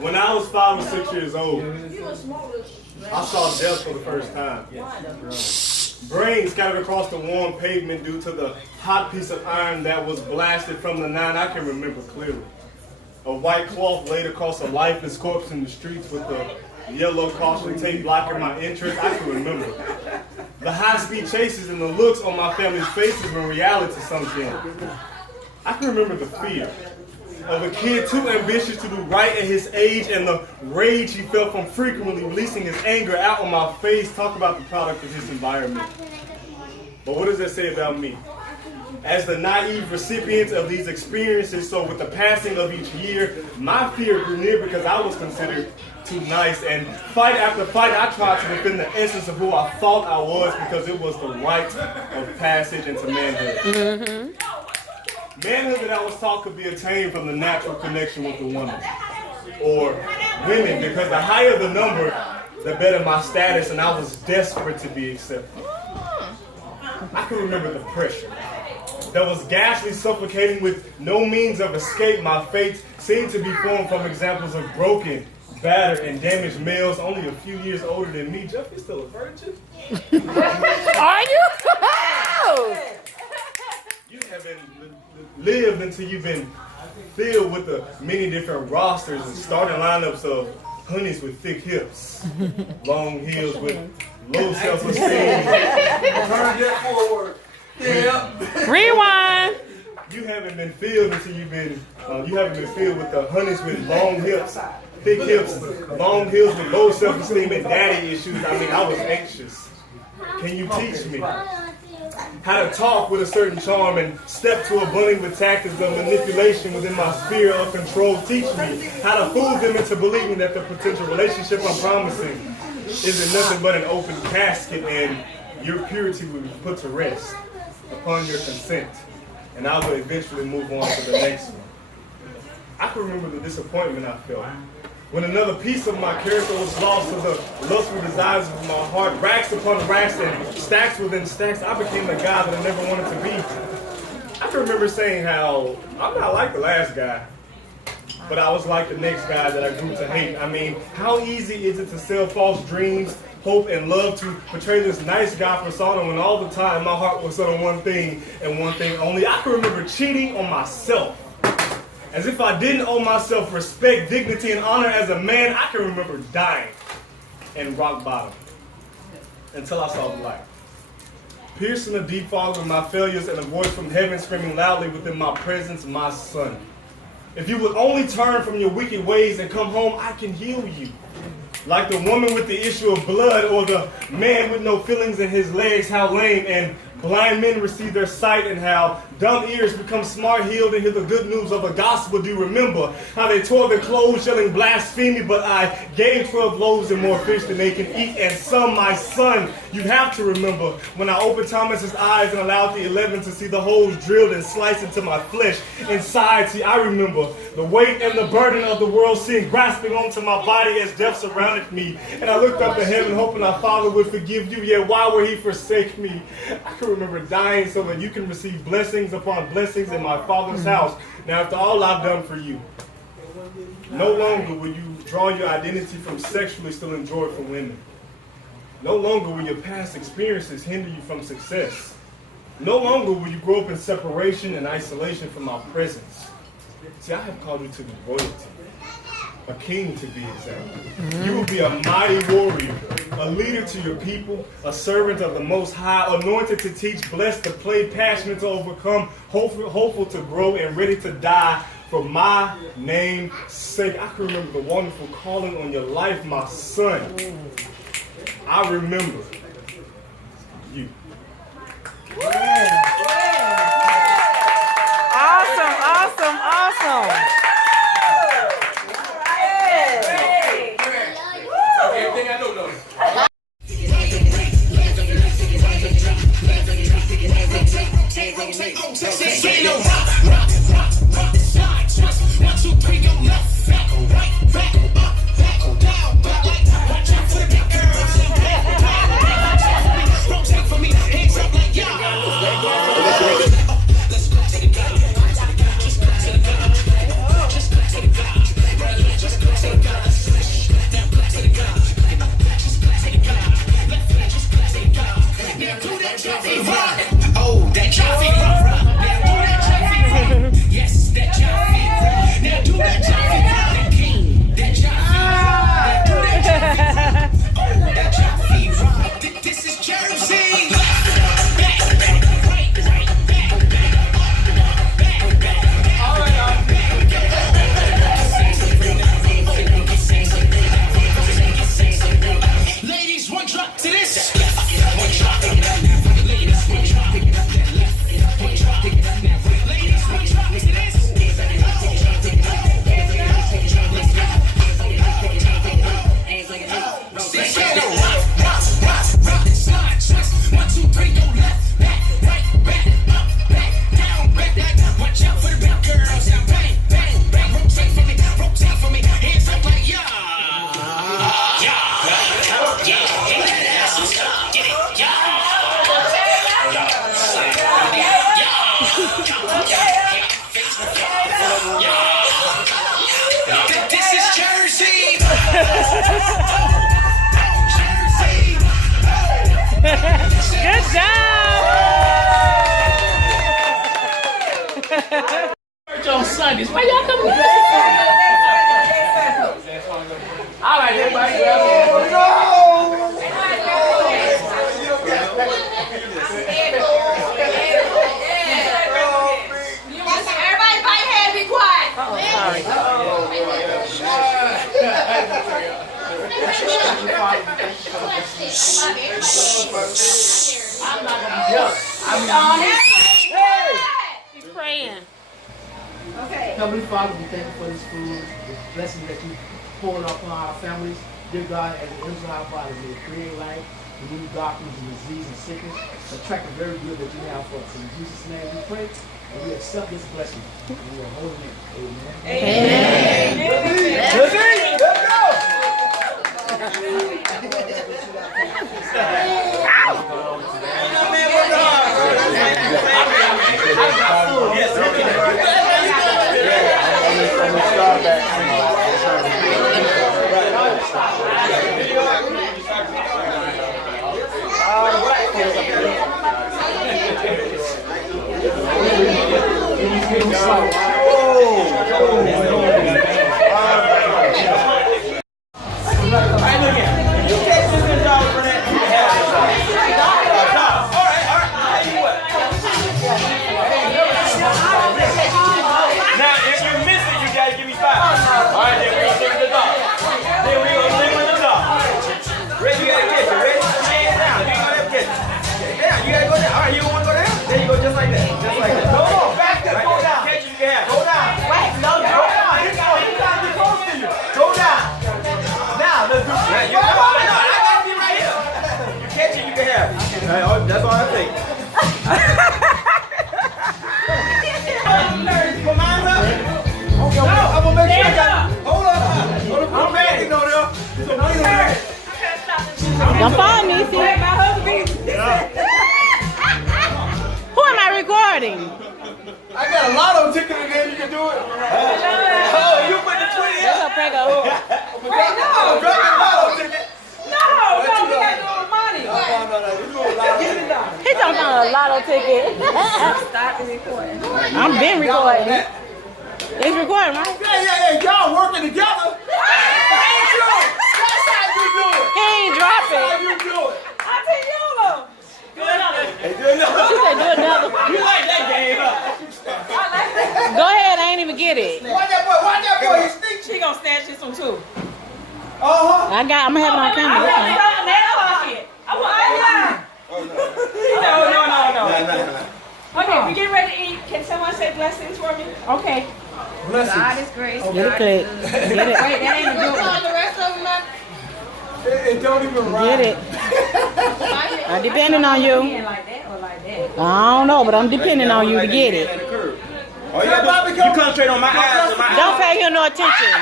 When I was 5 or 6 years old, I saw death for the first time. Brains scattered across the warm pavement due to the hot piece of iron that was blasted from the 9. I can remember clearly. A white cloth laid across a lifeless corpse in the streets with a yellow caution tape blocking my entrance. I can remember. The high-speed chases and the looks on my family's faces when reality sunk in. I can remember the fear of a kid too ambitious to do right at his age and the rage he felt from frequently releasing his anger out on my face. Talk about the product of his environment. But what does that say about me? As the naive recipient of these experiences, so with the passing of each year, my fear grew near because I was considered too nice. And fight after fight, I tried to defend the essence of who I thought I was because it was the rite of passage into manhood. Mm-hmm. Manhood that I was taught could be attained from the natural connection with the woman. Or women, because the higher the number, the better my status, and I was desperate to be accepted. I can remember the pressure that was ghastly suffocating with no means of escape. My fate seemed to be formed from examples of broken, battered, and damaged males only a few years older than me. Jeff, you're still a virgin? Are you? You haven't lived until you've been filled with the many different rosters and starting lineups of honeys with thick hips, long heels with low self-esteem. Turn that forward. Yeah. Rewind. You haven't been filled until you haven't been filled with the honeys with long hips, thick hips, long heels with low self-esteem and daddy issues. I mean, I was anxious. Can you teach me how to talk with a certain charm and step to a bunny with tactics of manipulation within my sphere of control? Teach me how to fool them into believing that the potential relationship I'm promising isn't nothing but an open casket and your purity will be put to rest upon your consent, and I will eventually move on to the next one. I can remember the disappointment I felt when another piece of my character was lost to the lustful desires of my heart. Racks upon racks and stacks within stacks, I became the guy that I never wanted to be. I can remember saying how I'm not like the last guy, but I was like the next guy that I grew to hate. I mean, how easy is it to sell false dreams, hope, and love to portray this nice guy persona when all the time my heart was set on one thing and one thing only? I can remember cheating on myself. As if I didn't owe myself respect, dignity, and honor as a man. I can remember dying and rock bottom until I saw the light. Piercing the deep fog of my failures and a voice from heaven screaming loudly within my presence, my son. If you would only turn from your wicked ways and come home, I can heal you. Like the woman with the issue of blood or the man with no feelings in his legs, how lame and blind men receive their sight and how dumb ears become smart healed and hear the good news of a gospel. Do you remember how they tore their clothes yelling blasphemy, but I gave 12 loaves and more fish than they can eat, and some, my son, you have to remember when I opened Thomas's eyes and allowed the 11 to see the holes drilled and sliced into my flesh inside. See, I remember the weight and the burden of the world seemed grasping onto my body as death surrounded me, and I looked up to heaven hoping our Father would forgive you. Yet why would he forsake me? I can remember dying so that you can receive blessings upon blessings in my Father's house. Now, after all I've done for you, no longer will you draw your identity from sexually stealing joy from women. No longer will your past experiences hinder you from success. No longer will you grow up in separation and isolation from my presence. See, I have called you to be royalty, a king to be exact. You will be a mighty warrior, a leader to your people, a servant of the Most High, anointed to teach, blessed to play, passionate to overcome, hopeful to grow, and ready to die for my name's sake. I can remember the wonderful calling on your life, my son. I remember you. Awesome, awesome, awesome. Everything I know, though. Good job. Church on Sundays. Why y'all come here? All right, everybody. Everybody bite your head, be quiet. Sorry. I'm not gonna be done. Be praying. Heavenly Father, we thank you for this food, this blessing that you poured upon our families. Dear God, as it enters our body, may it create life, remove darkness and disease and sickness, attract the very good that you have for us. In Jesus' name we pray, and we accept this blessing. In your holy name, amen. Let's go. That's all I think. I'm gonna make sure I got. Hold on. I'm ready. Don't fall, Nisi. Who am I recording? I got a lotto ticket in there. You can do it. Oh, you put the 20 in. Prego, prego. Drop the lotto ticket. No, we got to do the money. No. You do a lotto ticket. He talking about a lotto ticket. Stop the recording. I'm been recording. It's recording, right? Yeah. Y'all working together. Ain't you? That's how you do it. He ain't dropping. That's how you do it. I think you know. She said do another. You like that game, huh? Go ahead, I ain't even get it. Watch that boy. He's sneaky. She gonna snatch this one too. Uh-huh. I'm gonna have it on camera. This one. No. Okay, we get ready to eat. Can someone say blessings for me? Okay. God is grace. Get it click. Get it. Wait, that ain't a good one. The rest of them up. It don't even rhyme. Get it. I'm depending on you. Like that or like that? I don't know, but I'm depending on you to get it. Oh, you concentrate on my eyes. Don't pay him no attention.